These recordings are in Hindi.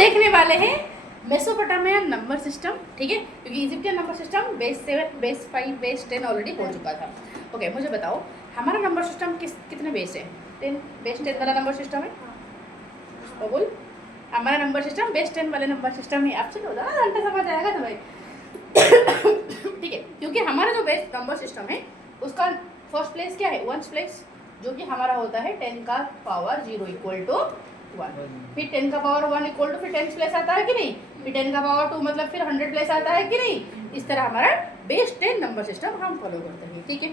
देखने वाले हैं मेसोपोटामियन नंबर सिस्टम, ठीक है, क्योंकि Egyptian number system base 7, base 5, base 10 already हो चुका था। ओके, मुझे बताओ हमारा नंबर सिस्टम कितने बेस है? 10, बेस 10 वाला नंबर सिस्टम है। बोल, हमारा नंबर सिस्टम बेस 10 वाले नंबर सिस्टम है। आपसे तो ज़्यादा घंटा समझ आएगा तुम्हें। ठीक है, क्योंकि हमारा जो बेस नंबर सिस्टम है उसका फर्स्ट प्लेस क्या है? वंस प्लेस, जो कि हमारा होता है 10 का पावर 0 इक्वल टू 1। फिर 10 का पावर 1 इक्वल टू फिर 10 प्लेस आता है कि नहीं? फिर 10 का पावर 2 मतलब फिर 100 प्लेस आता है कि नहीं? इस तरह हमारा बेस 10 नंबर सिस्टम हम फॉलो करते हैं, ठीक है।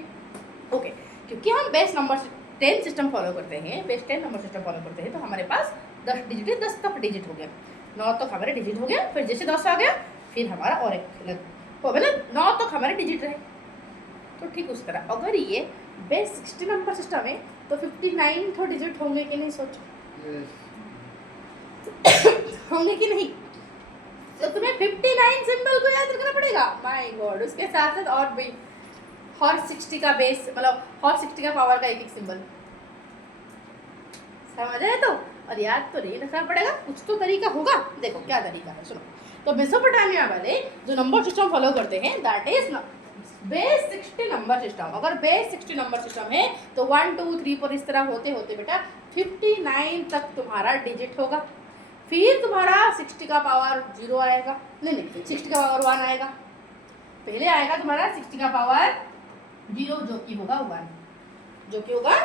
ओके, क्योंकि हम बेस नंबर 10 सिस्टम फॉलो करते हैं, बेस 10 नंबर सिस्टम फॉलो करते हैं, तो हमारे पास 10 डिजिट है, 10 तक डिजिट हो गया, 9 तक हमारे डिजिट हो गया, फिर जैसे 10 आ गया फिर हमारा और एक हो मतलब 9 तक हमारे डिजिट रहे। तो ठीक उस तरह अगर ये बेस 60 नंबर सिस्टम है तो 59 तो डिजिट होंगे कि नहीं? सोचो होंगे कि नहीं? तो तुम्हें 59 सिंबल को याद रखना पड़ेगा। माय गॉड, उसके साथ साथ और भी हर 60 का बेस मतलब हर 60 का पावर का एक एक सिंबल, समझ आए? तो और याद तो नहीं रखना पड़ेगा, कुछ तो तरीका होगा। देखो क्या तरीका है, सुनो। तो मेसोपोटामिया वाले जो नंबर सिस्टम फॉलो करते हैं that is base 60 number system. अगर बेस 60 नंबर सिस्टम है तो 1 2 3 4 इस तरह होते होते बेटा 59 तक तुम्हारा डिजिट होगा। फिर तुम्हारा 60 का पावर 0 आएगा, नहीं 60 का पावर 1 आएगा। पहले आएगा तुम्हारा 60 का पावर 0 जो कि होगा 1, जो कि होगा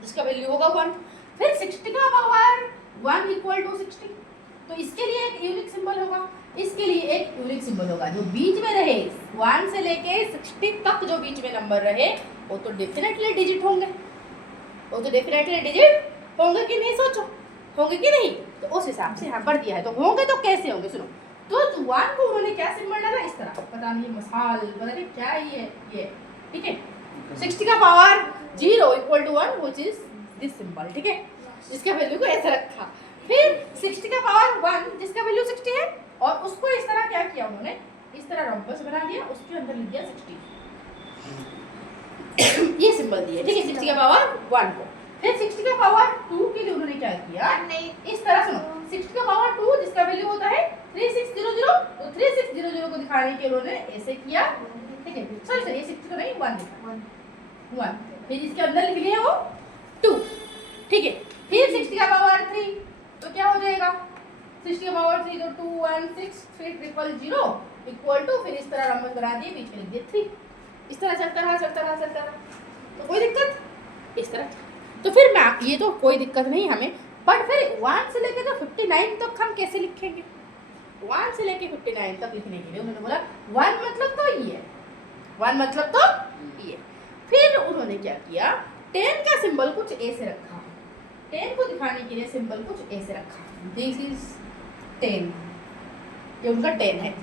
जिसका वैल्यू होगा 1। फिर 60 का पावर 1 इक्वल टू 60, तो इसके लिए एक यूनिक सिंबल होगा, इसके लिए एक यूनिक सिंबल होगा। जो बीच में रहे 1 से लेके 60 तक जो बीच में नंबर रहे वो तो डेफिनेटली डिजिट होंगे, वो तो डेफिनेटली डिजिट होंगे कि नहीं? सोचो होंगे कि नहीं? तो उस हिसाब से यहाँ पर दिया है, तो होंगे तो कैसे होंगे? सुनो, तो 1 को उन्होंने क्या सिंबल डाला? इस तरह, पता नहीं मसाल पता नहीं क्या ये ठीक है। 60 का power 0 equal to 1 which is this symbol, ठीक है, जिसका वैल्यू को ऐसे रखा। फिर 60 का पावर 1 जिसका वैल्यू 60 है और उसको इस तरह क्या किया उन्होंने? इस तरह रोम्बस बना दिया, उसके अंदर लिख दिया 60 ये सिंबल दिए, ठीक है, 60 का पावर 1 को। फिर 60 का पावर 2 के लिए उन्होंने क्या किया? इस तरह, सुनो, 60 का पावर 2 जिसका वैल्यू होता है 3600, तो 3600 को दिखाने के लिए उन्होंने ऐसे किया, ठीक है। सॉरी ये 60 को नहीं 1 लिखा, 1। फिर इसके अंदर लिख लिया वो 2, ठीक है। फिर 60 का पावर 3 तो क्या हो जाएगा? 60 का पावर 3 तो 2 1 6 फिर 000 इक्वल टू, फिर इस तरह नंबर बना दिए, बीच में लिख दिए 3। इस तरह चलता रहा। तो कोई दिक्कत? इस तरह तो फिर मैं ये तो कोई दिक्कत नहीं हमें, बट फिर 1 से लेके तो 59 तक हम कैसे लिखेंगे? 1 से लेके 59 तक लिखने के लिए उन्होंने बोला 1 मतलब तो ये है, 1 मतलब तो ये। फिर उन्होंने क्या किया? 10 का सिंबल कुछ ऐसे रखा, 10 को दिखाने के लिए सिंबल कुछ ऐसे रखा, दिस इज 10, ये उनका 10 है।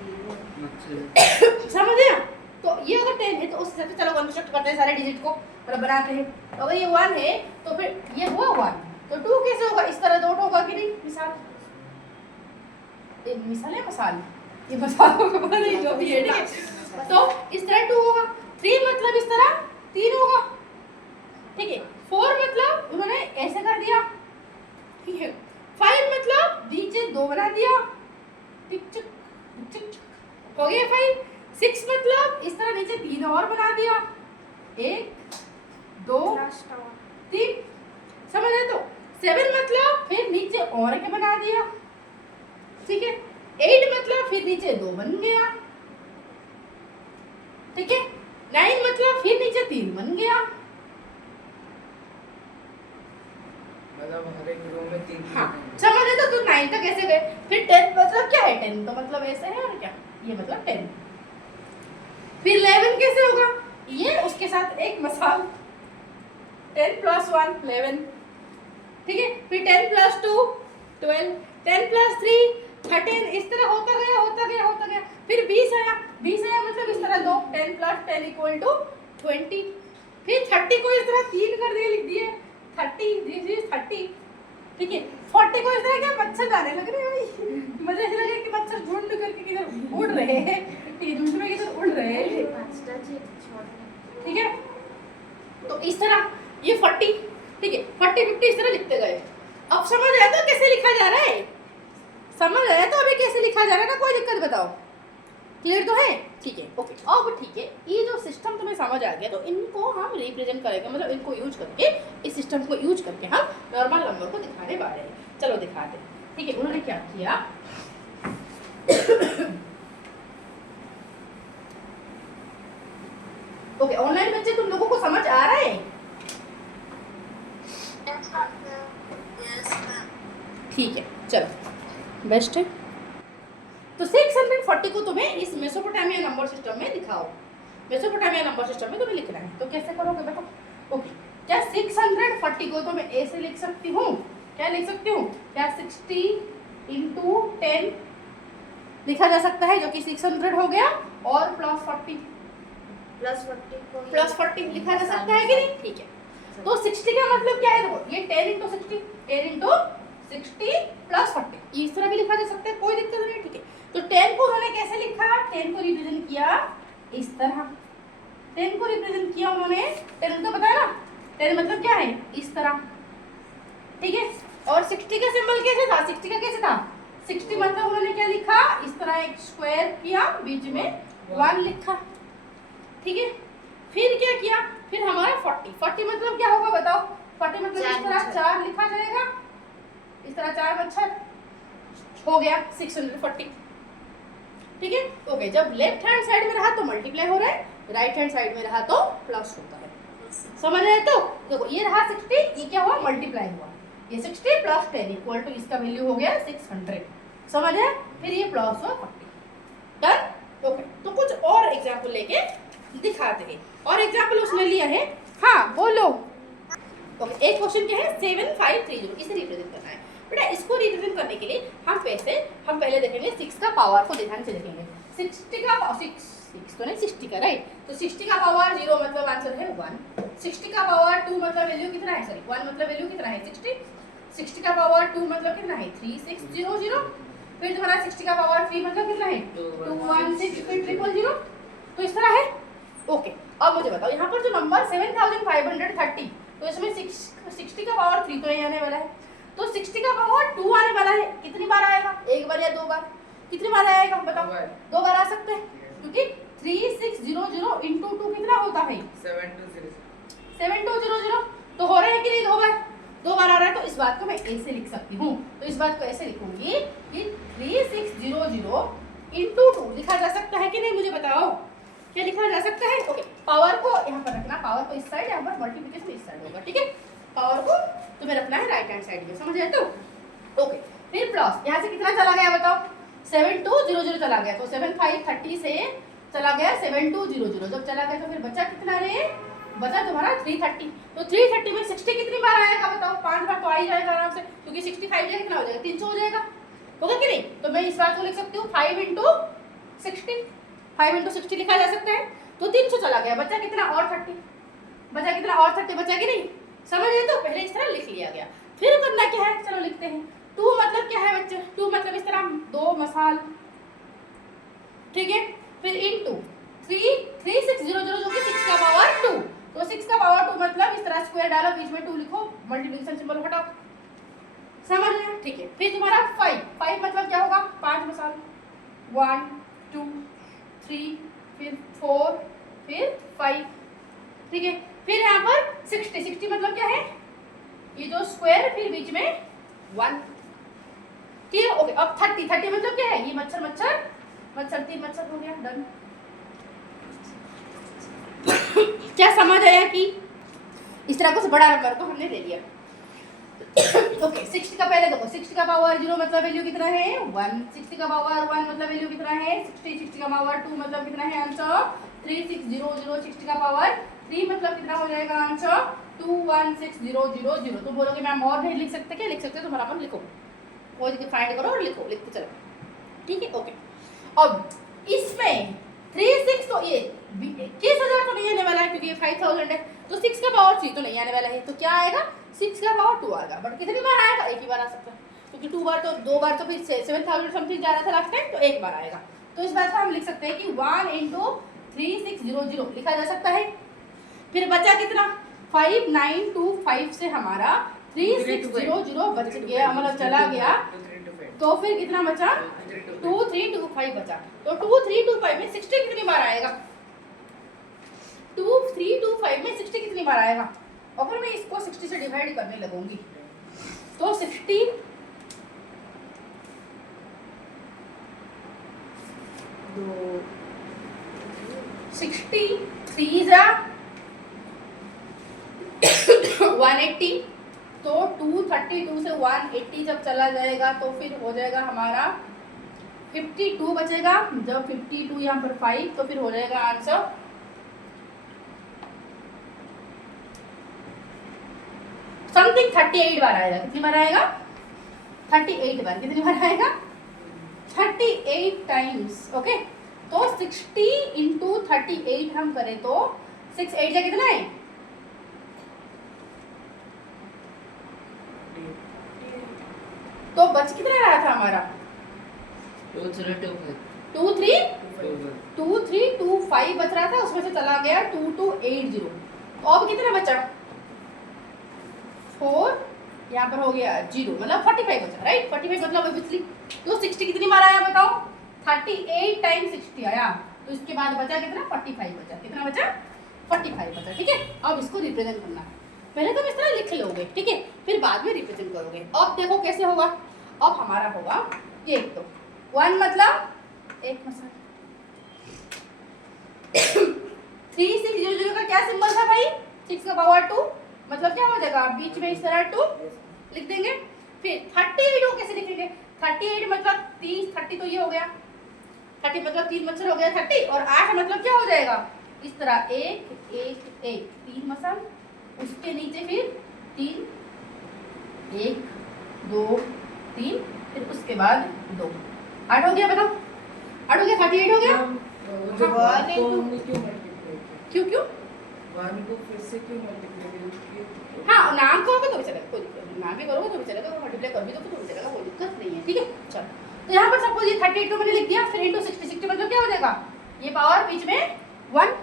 समझ गया? तो ये अगर 10 है तो उस हिसाब से चलो कंस्ट्रक्ट करते हैं सारे डिजिट को, मतलब बनाते हैं। तो अगर ये 1 है तो फिर ये हुआ 1, तो 2 कैसे होगा? इस तरह 2 होगा कि नहीं? मिसाल है मसाल, ये मसाल को पता नहीं जो भी है, ठीक है। तो इस तरह 2 होगा, 3 मतलब इस तरह 3 होगा, ठीक है। 4 मतलब उन्होंने ऐसे कर दिया, ठीक है। 5 मतलब नीचे 2 बना दिया, टिक चिक हो गया 5। 6 मतलब इस तरह नीचे 3 और बना दिया, 1 2 3, समझ आए? तो 7 मतलब फिर नीचे और एक बना दिया, ठीक है। 8 मतलब फिर नीचे 2 बन गया, ठीक है। 9 मतलब फिर नीचे 3 बन गया, मतलब हर एक रो में 3। हाँ समझ आए? तो 9 तक ऐसे गए। फिर 10 मतलब क्या है? 10 तो मतलब ऐसे है और क्या, ये मतलब 10। फिर 11 कैसे होगा? ये उसके साथ एक मसाल, 10 + 1 11, ठीक है। फिर 10 + 2 12, 10 + 3 13, इस तरह होता गया। फिर 20 आया मतलब इस तरह 2, 10 + 10 = 20। फिर 30 को इस तरह 3 कर दिए, लिख दिए 30, दिस इज 30, ठीक है। 40 को इस तरह क्या मच्छर जाने लग रहे हैं भाई, मुझे ऐसा लगे कि मच्छर झुंड करके किधर उड़ रहे हैं, ठीक है, झुंड में किधर उड़ रहे हैं, ठीक है। तो इस तरह ये 40, ठीक है, 40 50 इस तरह लिखते गए। अब समझ आया तो कैसे लिखा जा रहा है? समझ आया? तो अभी कैसे लिखा जा रहा है ना, कोई दिक्कत बताओ, क्लियर तो है? ठीक है, ओके। अब ठीक है, ये जो सिस्टम तुम्हें समझ आ गया, तो इनको हम रिप्रेजेंट करेंगे, मतलब इनको यूज करके, इस सिस्टम को यूज करके हम नॉर्मल नंबर को दिखाने वाले हैं। चलो दिखाते हैं, ठीक है। उन्होंने क्या किया, ओके, ऑनलाइन बच्चे तुम लोगों को समझ आ रहा है? ठीक है, चलो, बेस्ट है। तो 640 को तुम्हें इस मेसोपोटामिया नंबर सिस्टम में दिखाओ, मेसोपोटामिया नंबर सिस्टम में तुम्हें लिखना है। तो कैसे करोगे बेटा? ओके, क्या 640 को तो मैं ऐसे लिख सकती हूँ, क्या लिख सकती हूँ? क्या 60 इंटू 10 लिखा जा सकता है, जो कि 600 हो गया, और प्लस 40 लिखा जा सकता है कि नहीं? ठीक है। तो 60 का मतलब क्या है? देखो, ये 10 इंटू 60, 10 इंटू 60 प्लस 40, इस तरह भी लिखा जा सकता है, कोई दिक्कत नहीं। ठीक है, तो 10 को उन्होंने कैसे लिखा? 10 को रिप्रेजेंट किया इस तरह, 10 को रिप्रेजेंट किया उन्होंने, 10 उनको पता है ना, 10 मतलब क्या है? इस तरह, ठीक है। और 60 का सिंबल कैसे था? 60 का कैसे था? 60 मतलब उन्होंने क्या लिखा? इस तरह एक स्क्वायर किया, बीच में 1 लिखा, ठीक है। फिर क्या किया? फिर हमारा 40 मतलब क्या होगा बताओ? 40 मतलब इस तरह 4 लिखा जाएगा, इस तरह 4 मच्छर हो गया 640, ठीक है। ओके, जब लेफ्ट हैंड साइड में रहा तो मल्टीप्लाई हो रहा है, राइट हैंड साइड में रहा तो प्लस होता है, समझ आए? तो देखो, ये रहा 60, ये क्या हुआ? मल्टीप्लाई हुआ, ये 60 प्लस 10 इक्वल टू इसका वैल्यू हो गया 600, समझ आया? फिर ये प्लस हुआ 40, डन। ओके, तो कुछ और एग्जाम्पल लेके दिखाते हैं, और एग्जाम्पल उसने लिया है, हाँ बोलो। ओके, एक क्वेश्चन क्या है? 7530, इसे रिप्रेजेंट करना है बेटा। इसको रिप्रेजेंट करने के लिए हम पहले देखेंगे 6 का पावर को ध्यान से देखेंगे। 60 का 6 तो नहीं 60 का, राइट? तो 60 का पावर 0 मतलब आंसर है 1, 60 का पावर 2 मतलब वैल्यू कितना है? सॉरी 1 मतलब वैल्यू कितना है? 60, 60 का पावर 2 मतलब कितना है? 3600, फिर तुम्हारा 60 का पावर 3 मतलब कितना है? 216, फिर 000, तो इस तरह है। ओके, अब मुझे बताओ, यहाँ पर जो नंबर 7530, तो इसमें 60 का पावर 3 तो नहीं आने वाला है, तो 60 का पावर 2 आने वाला है। कितनी बार आएगा? एक बार या दो बार? कितनी बार आएगा बताओ? दो बार आ सकते हैं, क्योंकि 3600 इंटू 2 कितना होता है? 7200, तो हो रहे हैं कि नहीं? दो बार आ रहा है, तो इस बात को मैं ऐसे लिख सकती हूँ। तो इस बात को ऐसे लिखूंगी कि 3600 इंटू 2 लिखा जा सकता है कि नहीं? मुझे बताओ, क्या लिखा जा सकता है? ओके, पावर को यहाँ पर रखना, पावर को इस साइड, यहाँ पर मल्टीप्लिकेशन इस साइड होगा, ठीक है। पावर को तुम्हें रखना है राइट हैंड साइड में, समझ आए? तो ओके, फिर प्लस, यहाँ से कितना चला गया बताओ? 7200 चला गया, तो 7530 से चला गया 7200, जब चला गया तो फिर बचा कितना रे? बचा तुम्हारा 330, तो 330 में 60 कितनी बार आएगा बताओ? 5 बार तो आ ही जाएगा आराम से, क्योंकि 65 जाएगा कितना हो जाएगा? 300 हो जाएगा, होगा कि नहीं? तो मैं इस बात को लिख सकती हूँ 5 इंटू 60, 5 इंटू 60 लिखा जा सकता है, तो 300 चला गया, बचा कितना? और 30, बचा कितना? और 30 बचा कि नहीं? समझ रहे? तो पहले इस तरह लिख लिया गया। फिर करना क्या है? चलो लिखते हैं। 2 मतलब क्या है बच्चे? 2 मतलब इस तरह 2 मसाल, ठीक है। फिर इंटू 3600 जो कि 6 का पावर 2, तो 6 का पावर 2 मतलब इस तरह स्क्वायर डालो, बीच में 2 लिखो, मल्टीप्लिकेशन सिंबल हटाओ, समझ रहे? ठीक है। फिर तुम्हारा 5 मतलब क्या होगा? 5 मसाल, 1 2 3, फिर 4, फिर 5, ठीक है। फिर यहाँ पर 60 मतलब क्या है? ये जो स्क्वायर, फिर बीच में 1, ठीक है। ओके, अब 30 मतलब क्या है? ये मच्छर 3 मच्छर हो गया, डन। क्या समझ आया कि इस तरह कुछ बड़ा नंबर को हमने ले लिया। ओके, 60 का पहले देखो, 60 का पावर 0 मतलब वैल्यू कितना है? 1, 60 का पावर 1 मतलब वैल्यू कितना है? 60 का पावर 2 मतलब कितना है? आंसर 3600, 60 का पावर 3 मतलब कितना हो जाएगा? आंसर 216000। तो बोलोगे मैम और नहीं लिख सकते? क्या लिख सकते? तो बराबर लिखो, वो फाइंड करो और लिखो, लिखते चलो, ठीक है। ओके, अब इसमें 36 तो ये 21,000 तो नहीं आने वाला है, क्योंकि ये 5000 है, तो 6 का पावर 3 तो नहीं आने वाला है, तो क्या आएगा? 6 का पावर 2 आएगा, बट कितनी बार आएगा? एक ही बार आ सकता है, क्योंकि 2 बार तो 2 बार तो फिर 7000 समथिंग जा रहा था लास्ट टाइम, तो एक बार आएगा। तो इस बात को हम लिख सकते हैं कि 1 इंटू 3600 लिखा जा सकता है। फिर बचा कितना? 5925 से हमारा 3600 बच गया, मतलब चला गया तो फिर कितना बचा? 2 3 2 5 बचा। तो 2 3 2 5 में 60 कितनी बार आएगा? 2 3 2 5 में 60 कितनी बार आएगा? और फिर मैं इसको 60 से डिवाइड करने लगूंगी। तो 60 3 जा 180, तो 232 से 180 जब चला जाएगा तो फिर हो जाएगा हमारा 52 बचेगा। जब 52 यहाँ पर 5 तो फिर हो जाएगा आंसर समथिंग 38 बार आएगा। कितनी बार आएगा? 38 बार। कितनी बार आएगा? 38 टाइम्स। ओके, तो 60 इंटू 38 हम करें तो 6 8 जा कितना है? तो बच कितना रहा था हमारा? 2 3 2 5 बच रहा था, उसमें से चला गया 2280। तो अब कितना बचा? 4 यहाँ पर हो गया 0, मतलब 45 बचा, राइट? 45 मतलब ऑब्वियसली। तो 60 कितनी बार आया बताओ? 38 टाइम्स 60 आया। तो इसके बाद बचा कितना? 45 बचा। कितना बचा? 45 बचा। ठीक है, अब इसको रिप्रेजेंट करना है। पहले तुम इस तरह लिख लोगे, ठीक है, फिर बाद में रिप्रेजेंट करोगे। अब देखो कैसे होगा। अब हमारा होगा ये, तो 1 मतलब एक मसाला 3600 का क्या सिंबल था भाई? 6 का पावर 2, मतलब क्या हो जाएगा? बीच में इस तरह 2 लिख देंगे। फिर 38 को कैसे लिखेंगे? 38 मतलब 30 तो ये हो गया, 30 मतलब 3 मच्छर हो गया 30, और 8 मतलब क्या हो जाएगा? इस तरह 1 1 1 3 मसल, उसके नीचे फिर 3 1 2 3, फिर उसके बाद 2। 8 हो गया, बताओ 8 हो गया, 38 हो गया। क्यों क्यों? 1 को फिर से क्यों मल्टीप्लाई? हाँ, नाम करोगे तो भी चलेगा, कोई दिक्कत नहीं। नाम भी करोगे तो भी चलेगा, और मल्टीप्लाई कर भी दो तो भी चलेगा, कोई दिक्कत नहीं है। ठीक है, चलो। तो यहाँ पर सपोज ये 38 को मैंने लिख दिया, फिर इंटू 60 मतलब क्या हो जाएगा? ये पावर बीच में 1,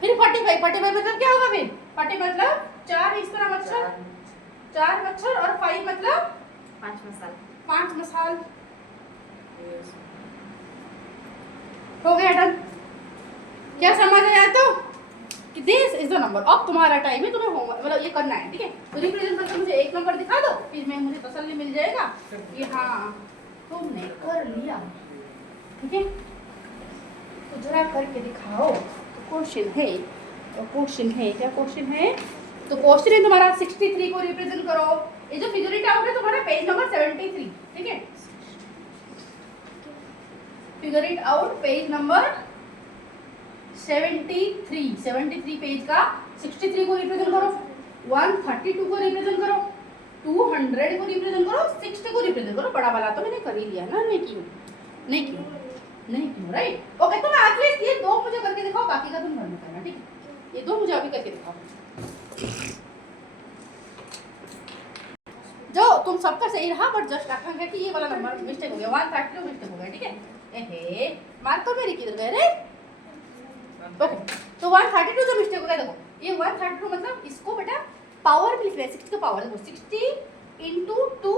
फिर 45 मतलब क्या होगा? फिर 40 मतलब 4 इस तरह मच्छर, 4 मच्छर, और 5 मतलब 5 मसाल। 5 मसाल। हो गया डन। क्या समझ आया? तो दिस इज द नंबर। अब तुम्हारा टाइम है, तुम्हें होमवर्क मतलब ये करना है। ठीक है, तो रिप्रेजेंट करके मुझे एक नंबर दिखा दो, फिर मैं मुझे तसल्ली मिल जाएगा कि हाँ तुमने कर लिया। ठीक है, तो जरा करके दिखाओ। तो क्वेश्चन है, तो क्वेश्चन है, क्या क्वेश्चन है? तो क्वेश्चन है तुम्हारा 63 को रिप्रेजेंट करो। ये जो फिगर इट आउट है तुम्हारा पेज नंबर 73। ठीक है, figure it out page number 73 page का 63 को रिप्रेजेंट करो, 132 को रिप्रेजेंट करो, 200 को रिप्रेजेंट करो, 60 को रिप्रेजेंट करो। बड़ा वाला तो मैंने कर ही लिया ना, नहीं क्यों राइट? ओके, तो मैं एटलीस्ट ये 2 मुझे करके दिखाओ, बाकी का तुम घर में करना। ठीक है, ये 2 मुझे अभी करके दिखाओ। जो तुम सबका सही रहा, बट जस्ट रखा है कि ये वाला नंबर मिस्टेक हो गया, 132 मिस्टेक हो गया। ठीक है, एहे मार्क तो मेरी किधर गए रे? ओके, तो 132 जो मिस्टेक हो गया, देखो ये 132 मतलब इसको बेटा पावर में लिख रहे हैं, 60 का पावर। देखो 60 इंटू 2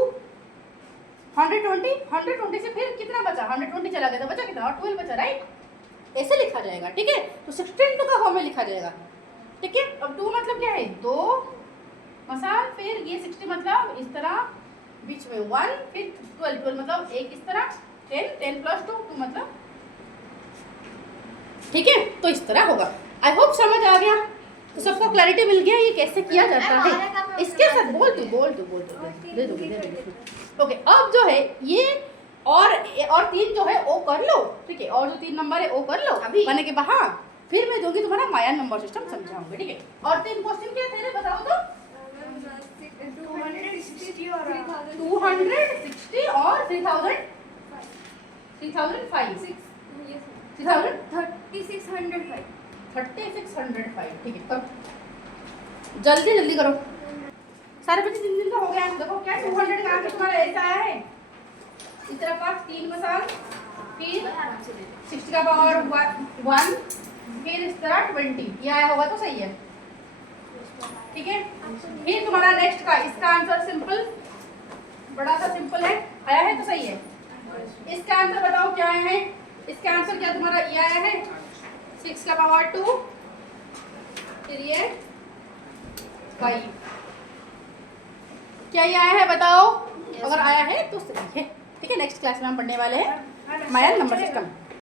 120 से फिर कितना बचा? 120 चला गया तो बचा कितना? 12 बचा, राइट? ऐसे लिखा जाएगा। ठीक है, तो 16 इंटू का फॉर्म में लिखा जाएगा। ठीक है, अब 2 मतलब क्या है? 2 मसाल, फिर ये 60 मतलब इस तरह बीच में 1, फिर 12 मतलब एक इस तरह, 10 प्लस 2 मतलब। ठीक है, तो इस तरह होगा। आई होप समझ आ गया, तो सबको क्लैरिटी मिल गया ये कैसे किया जाता है। इसके साथ बोल दो दे दो। ओके, अब जो है ये और 3 जो है वो कर लो। ठीक है, और जो 3 नंबर है वो कर लो अभी बने के बाद, फिर मैं दूंगी तुम्हारा माया नंबर सिस्टम समझाऊंगी। ठीक है, और 3 क्वेश्चन क्या थे बताओ तो? 260 और 260 और 3000 3005 3000 3605। 3605। ठीक है, करो जल्दी करो। सारे बच्चे 3 का हो गया। देखो क्या 200 का आंसर तुम्हारा ऐसा आया है, इस तरह का 3 मसाल, फिर 60 का पावर 1, फिर इस तरह 20, ये आया होगा तो सही है। ठीक है, फिर तुम्हारा नेक्स्ट का इसका आंसर सिंपल, बड़ा सा सिंपल है, आया है तो सही है। इसका आंसर बताओ क्या है? इसका आंसर क्या तुम्हारा ये आया है 6 का पावर 2, फिर ये 5। क्या ये आया है बताओ? अगर आया है तो सही है। ठीक है, नेक्स्ट क्लास में हम पढ़ने वाले हैं माया नंबर सिस्टम।